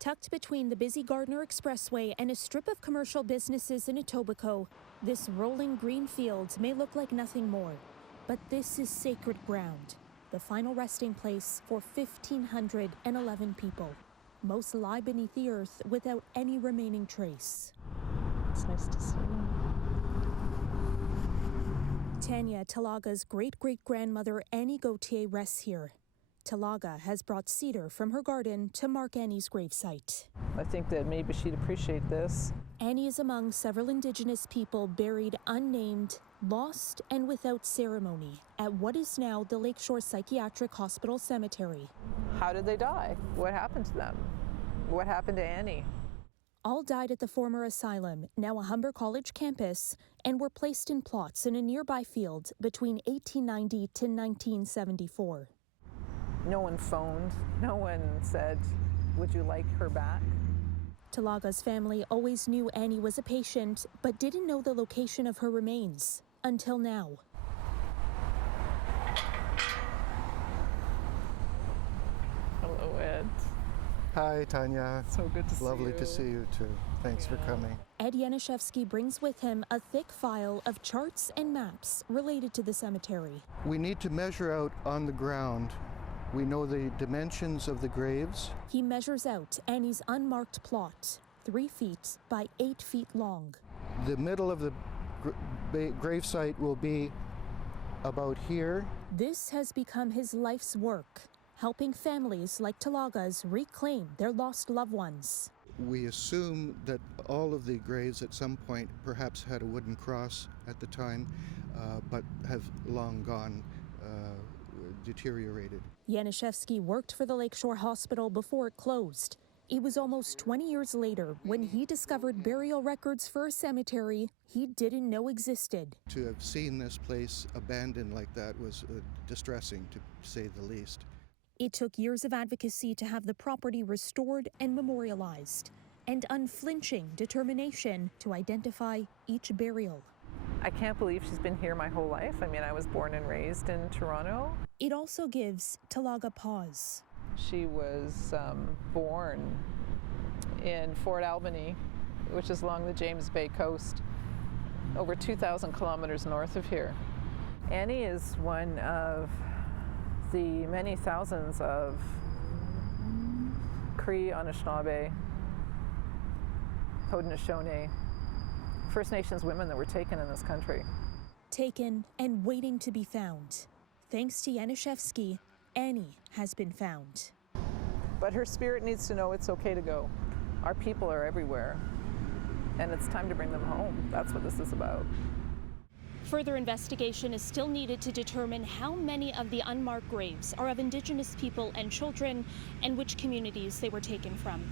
Tucked between the busy Gardner Expressway and a strip of commercial businesses in Etobicoke, this rolling green field may look like nothing more. But this is sacred ground, the final resting place for 1,511 people. Most lie beneath the earth without any remaining trace. It's nice to see you. Tanya Talaga's great-great-grandmother Annie Gauthier rests here. Talaga has brought cedar from her garden to mark Annie's gravesite. I think that maybe she'd appreciate this. Annie is among several Indigenous people buried unnamed, lost, and without ceremony at what is now the Lakeshore Psychiatric Hospital Cemetery. How did they die? What happened to them? What happened to Annie? All died at the former asylum, now a Humber College campus, and were placed in plots in a nearby field between 1890 to 1974. No one phoned. No one said, would you like her back? Talaga's family always knew Annie was a patient, but didn't know the location of her remains until now. Hello, Ed. Hi, Tanya. So good to see you. Lovely to see you, too. Thanks for coming. Ed Yanuszewski brings with him a thick file of charts and maps related to the cemetery. We need to measure out on the ground. We know the dimensions of the graves. He measures out Annie's unmarked plot, 3 feet by 8 feet long. The middle of the gravesite will be about here. This has become his life's work, helping families like Talaga's reclaim their lost loved ones. We assume that all of the graves at some point perhaps had a wooden cross at the time, but have long gone deteriorated. Yanuszewski worked for the Lakeshore Hospital before it closed. It was almost 20 years later when he discovered burial records for a cemetery he didn't know existed. To have seen this place abandoned like that was distressing, to say the least. It took years of advocacy to have the property restored and memorialized, and unflinching determination to identify each burial. I can't believe she's been here my whole life. I mean, I was born and raised in Toronto. It also gives Talaga pause. She was born in Fort Albany, which is along the James Bay coast, over 2,000 kilometers north of here. Annie is one of the many thousands of Cree, Anishinaabe, Haudenosaunee, First Nations women that were taken in this country. Taken and waiting to be found. Thanks to Yanuszewski, Annie has been found. But her spirit needs to know it's okay to go. Our people are everywhere, and it's time to bring them home. That's what this is about. Further investigation is still needed to determine how many of the unmarked graves are of Indigenous people and children, and which communities they were taken from.